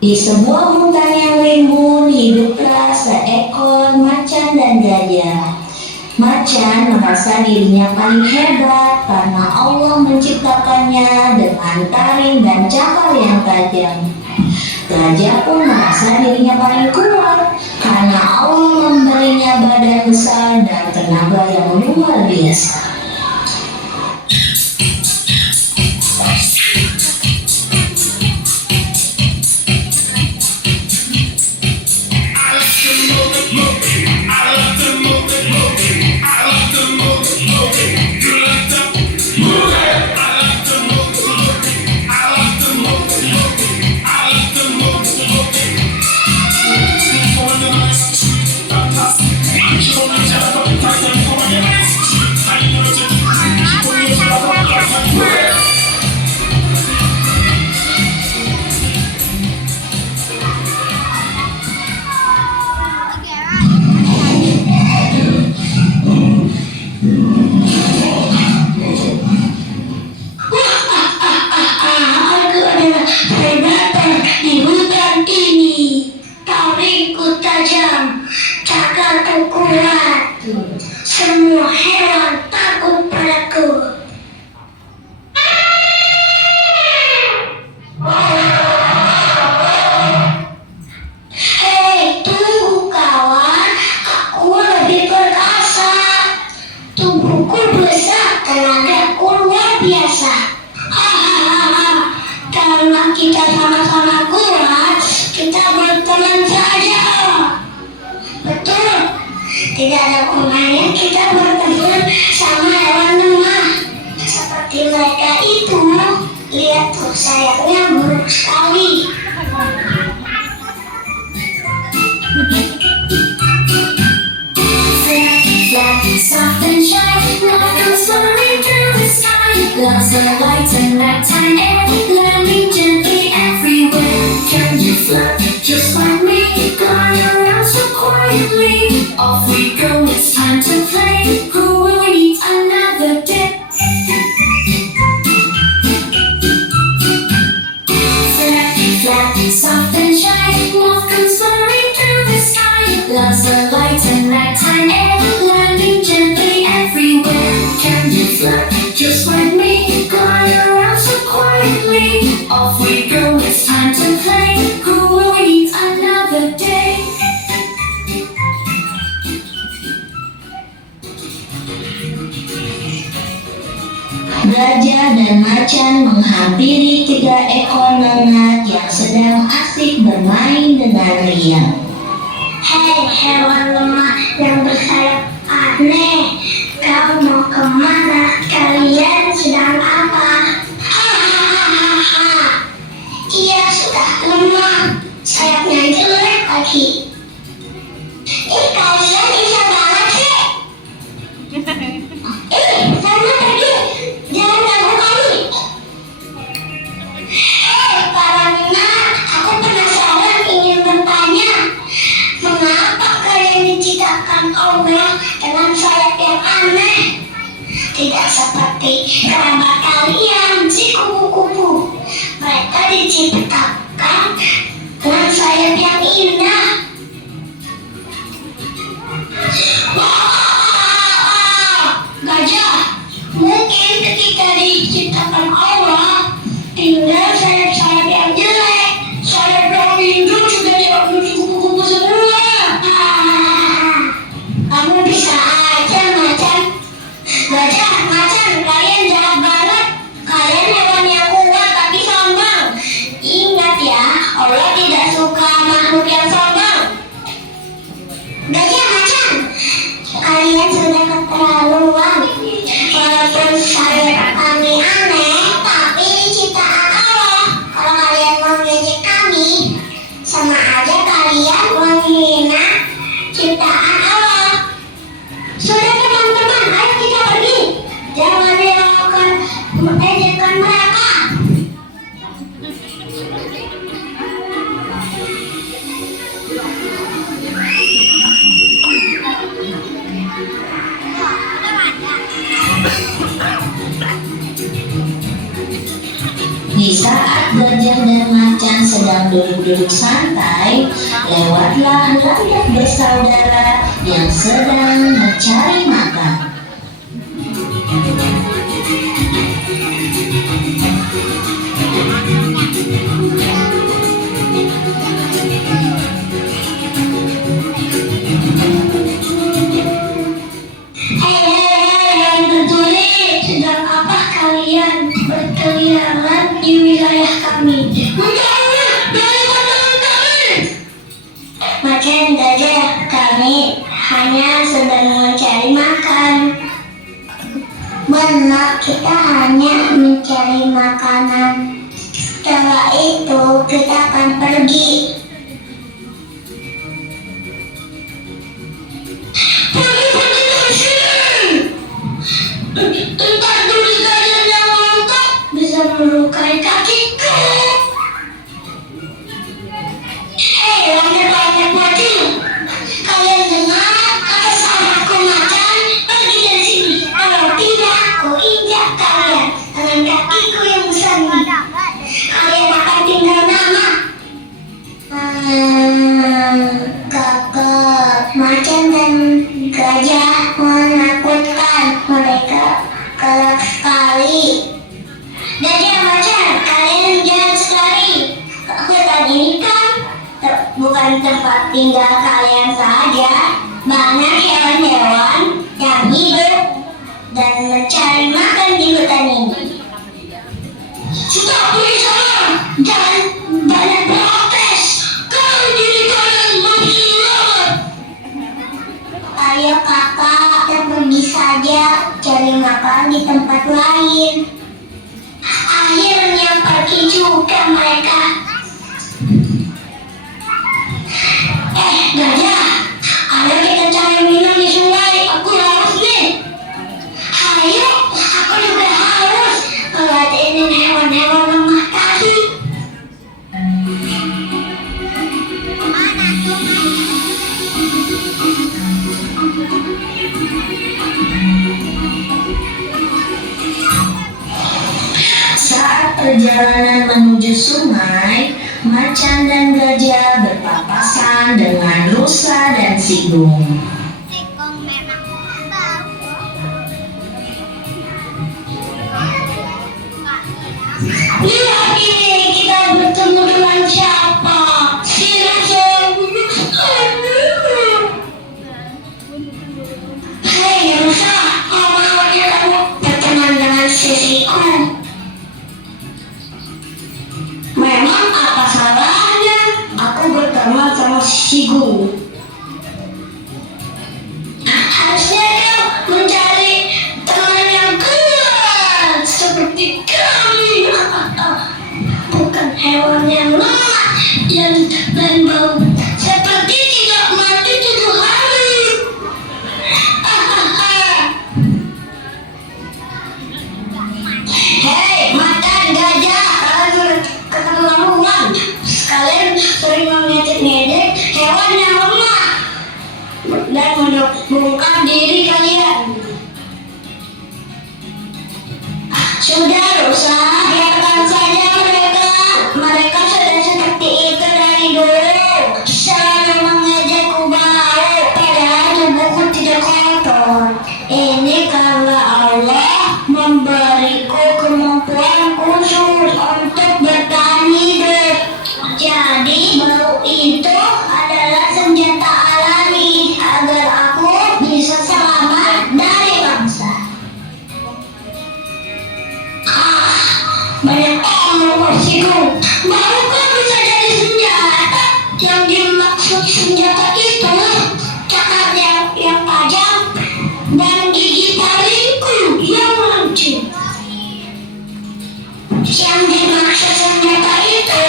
Di sebuah hutan yang rimbun hiduplah seekor macan dan gajah. Macan merasa dirinya paling hebat karena Allah menciptakannya dengan taring dan cakar yang tajam. Gajah pun merasa dirinya paling kuat karena Allah memberinya badan besar dan tenaga yang luar biasa. Semua hewan takut padaku. Hei, tunggu kawan, aku lebih perkasa. Tubuhku besar, tenagaku luar biasa. Hahaha, karena kita sama-sama kuat, kita berteman saja. Betul. Tidak ada gunanya kita berteman sama hewan lemah seperti mereka itu. Lihat tuh, sayapnya buruk sekali. Flap, soft and shy, love comes soaring through the sky. Love's a light and nighttime air, landing gently everywhere. Can you flap just like me? Glide around so quietly. Off we go, it's time to play. Who will eat another day? Flap, flap, soft and shy, love comes soaring through the sky. Love's a light and nighttime air, landing gently everywhere. Can you flap just like me? Glide around so quietly. Off we go, it's time to play. Who will eat another day? Gajah dan macan menghampiri 3 ekor lalat yang sedang asik bermain dengan riang. Hei hewan lemah yang bersayap aneh, kau mau kemana? Kalian sedang apa? Hahaha, ia sudah lemah, sayapnya jelek lagi. Kalian bisa banget sih. Sana pergi. Jangan ganggu kami. Hei para nona, aku penasaran ingin bertanya, mengapa kalian diciptakan Allah dengan sayap yang aneh? Tidak seperti kerabat kalian, si kupu-kupu. Mereka diciptakan dengan sayap yang indah. Gajah, mungkin ketika diciptakan Allah tinggal sayap-sayap yang jelek. Sayap yang indah sudah diambil kupu-kupu semua. Kamu bisa aja macan. Gajah, macan, kalian jahat banget. Kalian hewan yang kuat tapi sombong. Ingat ya, Allah tidak suka makhluk yang sombong. Gajah, macan, kalian sudah keterlaluan. Walaupun sayap kami aneh, tapi ciptaan Allah. Kalau kalian mengejek kami, sama aja kalian menghina ciptaan Allah. Sudah teman-teman, ayo kita pergi. Jangan dilakukan ejekan mereka. Di saat gajah dan macan sedang sedang duduk-duduk santai, lewatlah layak bersaudara yang sedang mencari makan. Hei, peduli, sedang apa kalian berkeliaran di wilayah kami? Menjauhlah dari pandangan kami! Macan gajah, kami hanya sedang mencari makan. Benar, kita hanya mencari makanan. Setelah itu kita akan pergi. Pergi dari sini! Tempat duri gajah yang mantap bisa melukai kakiku. Hei, langit-langit mati! Kalian dengar kata sahabatku macan? Pergi dari sini. Kalau tidak, aku injak kalian dengan kakiku yang besar ini. Kalian akan tinggal nama. Kakak, macan dan gajah menakutkan. Mereka galak sekali. Gajah, macan, kalian jahat sekali. Hutan ini kan bukan tempat tinggal kalian saja. Banyak hewan-hewan yang hidup dan mencari makan di hutan ini. Sudah, pergi sana. Jangan banyak protes. Kalau diri kalian masih selamat. Ayo kakak, kita pergi saja cari makan di tempat lain. Akhirnya pergi juga mereka. Gajah, ayo kita cari minum di sungai. Aku haus nih. Ayo, aku juga haus. Ngeliatin hewan-hewan lemah tadi. Saat perjalanan menuju sungai, macan dan gajah berpapasan dengan rusa dan sigung. Lihat ini, kita bertemu dengan siapa? Si raja yang buruk sekali. Hei rusa, apa kamu berteman dengan sisiku? Memang apa salahnya aku berteman sama sigu? Harusnya kau mencari teman yang kuat seperti kami. Bukan hewan yang lemah dan bau seperti tidak mati 7 hari. Hei, macan gajah, kalian sudah keterlaluan. Kalian sering mengejek-ngejek hewan yang lemah dan membungkam diri kalian. Sudah rusa, biarkan saja mereka. Mereka sudah seperti itu dari dulu. Selalu mengejekku bau, padahal tubuhku tidak kotor. Ini karena Allah memberiku kemampuan khusus untuk bertahan hidup. Jadi bau itu adalah senjata alami agar aku bisa selamat dari bangsa. Banyak orang bersinggung. Baukah bisa jadi senjata? Yang dimaksud senjata itu cakar yang tajam dan gigi taringku yang lucu. Yang dimaksud senjata itu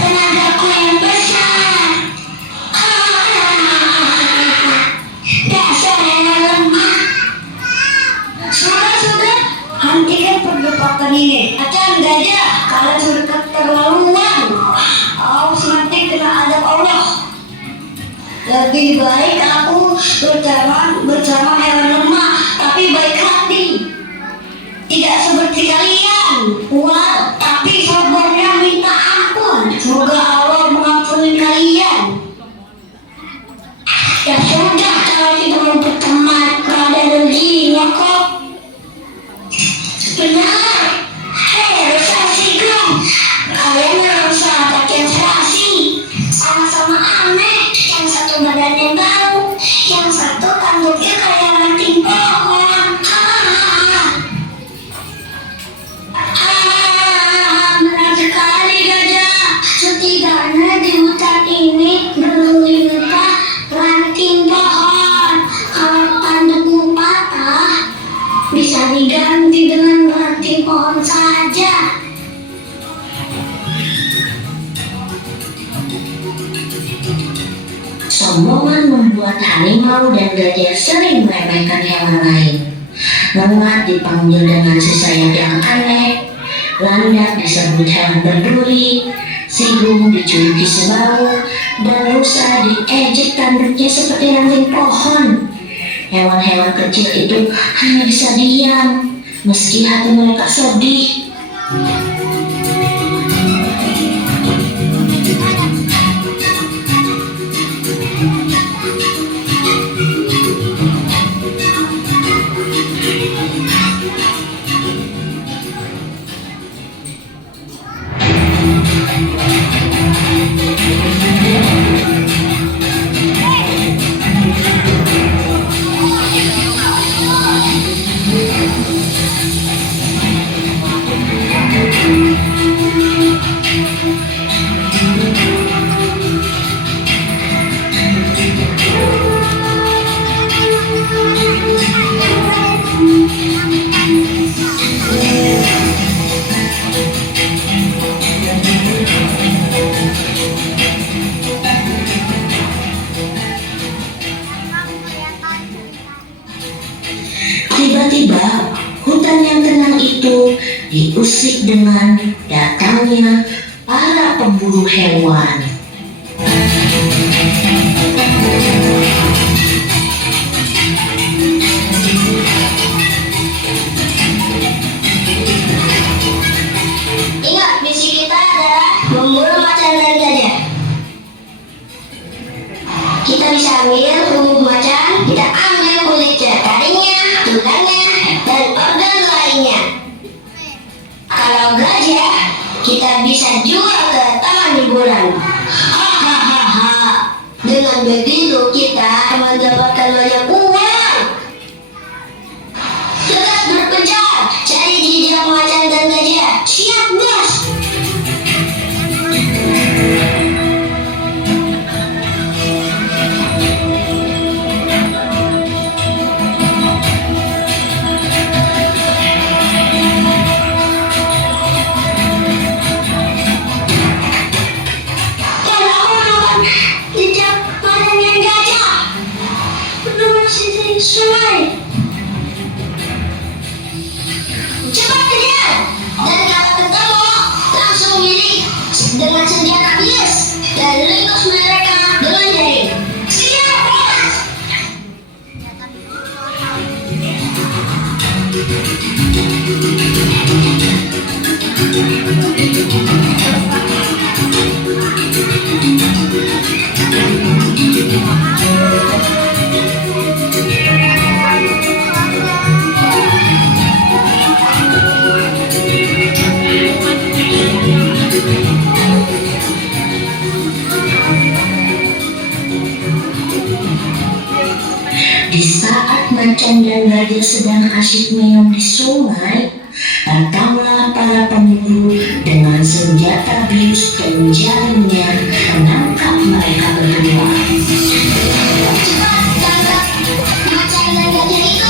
tenagaku yang besar. Dasar yang lemah. Sudah, hentikan perdebatan ini. Macan gajah, kalian sudah keterlaluan. Awas nanti kena adab Allah. Lebih baik aku bersama hewan lemah, tapi baik hati. Tidak seperti kalian, kuat tapi sabarnya minta ampun. Semoga hutan ini berupa ranting pohon. Kalau tandukmu patah, bisa diganti dengan ranting pohon saja. Sombongan membuat harimau dan gajah sering meremehkan hewan lain. Lengat dipanggil dengan sesayap yang aneh, landak disebut hewan berduri, sigung dijuluki sebau, dan rusa diejek tanduknya seperti ranting pohon. Hewan-hewan kecil itu hanya bisa diam, meski hati mereka sedih. Tiba-tiba, hutan yang tenang itu diusik dengan datangnya para pemburu hewan. Ingat, misi kita adalah memburu macan dan gajah. Kita bisa ambil tubuh macan, kita ambil kulitnya, taringnya, tulangnya, dan organ lainnya. Kalau gajah, kita bisa jual ke taman hiburan. Hahaha. Dengan begitu kita mendapatkan banyak uang. Terus berpencar, cari jejak macan dan gajah. Siap, bos. Sungai. Cepat kejar, dan kalau ketemu langsung milik dengan senjata bias dan ringkus mereka dengan jaring. Siap, bos. Di saat macan dan gajah sedang asyik minum di sungai, datanglah para pemburu dengan senjata bius dan jaringnya menangkap mereka berdua. Cepat tangkap macan dan gajah itu!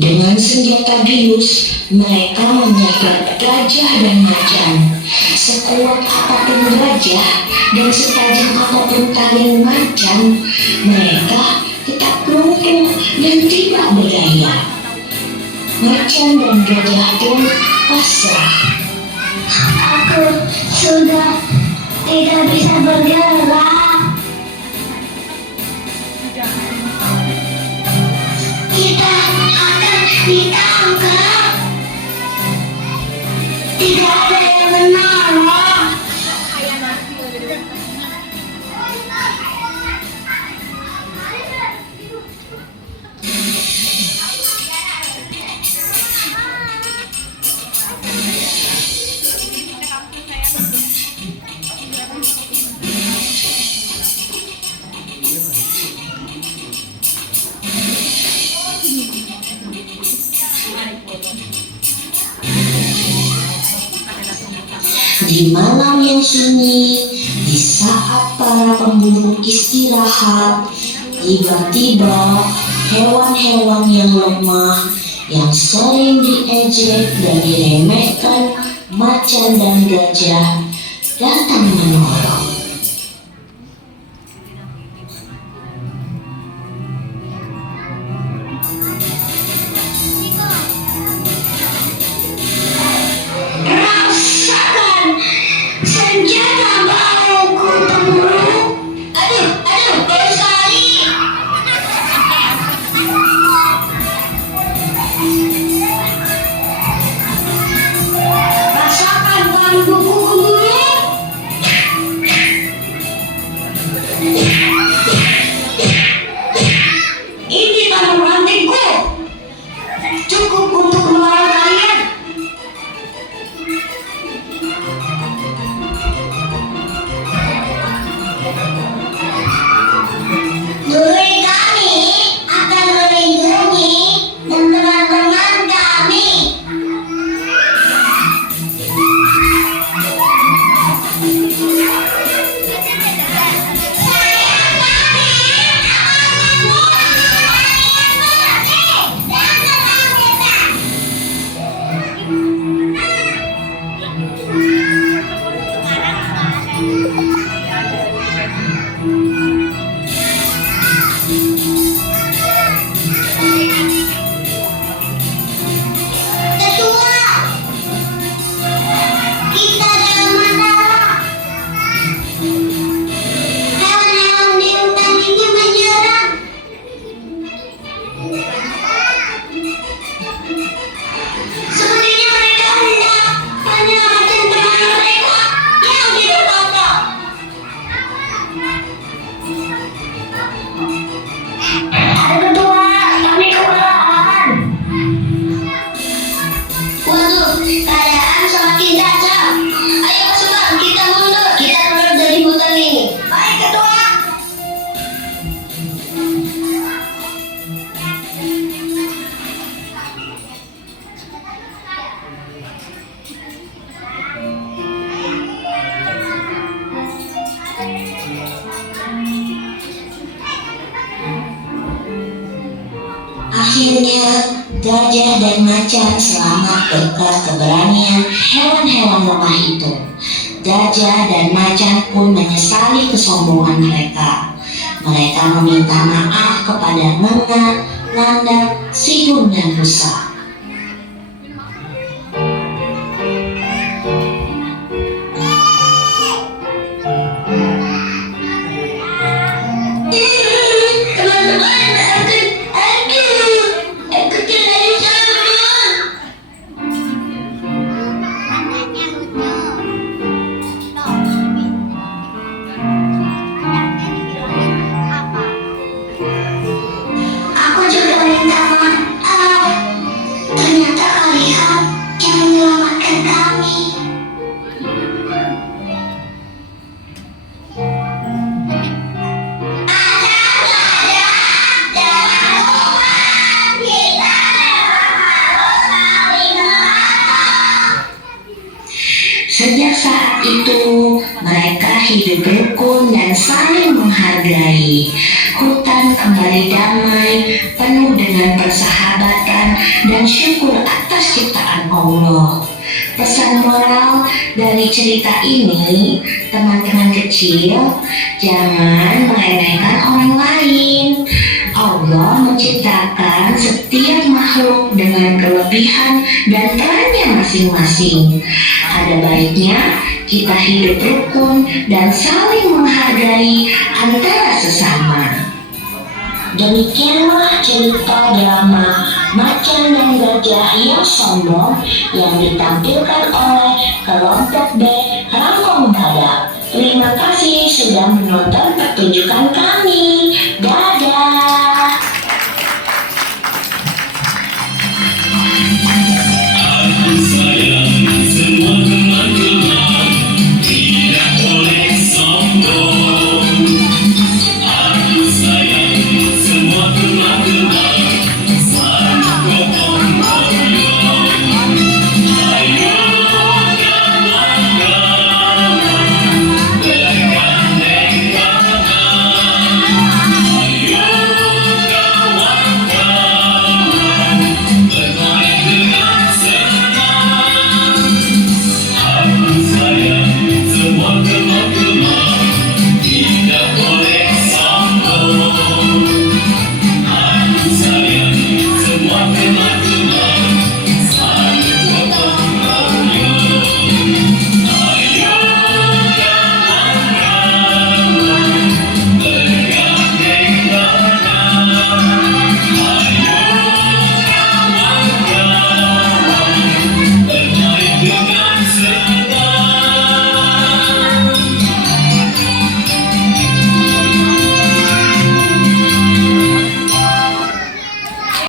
Dengan senjata bius, mereka menyergap gajah dan macan. Sekuat apapun gajah dan setajam apapun tarian macan, mereka tetap lumpuh dan tidak berdaya. Macan dan gajah pun pasrah. Aku sudah tidak bisa bergerak. Ditangkap. Tidak ada yang menolong. Di malam yang sunyi, di saat para pemburu istirahat, tiba-tiba hewan-hewan yang lemah, yang sering diejek dan diremehkan macan dan gajah, datang menolong. Senjata baruku pemburu. Aduh, baru sekali. Rasakan bantuku pemburu. Ini tangan rantingku. Cukup untuk melawan kalian. Duri kami akan melindungi dan teman-teman kami. Keadaan semakin kacau. Ayo pasukan, kita mundur. Kita keluar dari hutan ini. Baik, ketua. Akhirnya, gajah dan macan selamat berkat keberanian hewan-hewan lemah itu. Gajah dan macan pun menyesali kesombongan mereka. Mereka meminta maaf kepada Ngenga, Landak, Sidung, dan Rusa. Ternyata kalian yang menyelamatkan kami. Sejak saat itu, mereka hidup rukun dan saling menghargai. Hutan kembali damai, penuh dengan persahabatan dan syukur atas ciptaan Allah. Pesan moral dari cerita ini, teman-teman kecil, jangan meremehkan orang lain. Allah menciptakan setiap makhluk dengan kelebihan dan perannya masing-masing. Ada baiknya kita hidup rukun dan saling menghargai antara sesama. Demikianlah cerita drama Macan dan Gajah yang Sombong yang ditampilkan oleh kelompok B Rangkong Badak. Terima kasih sudah menonton pertunjukan kami.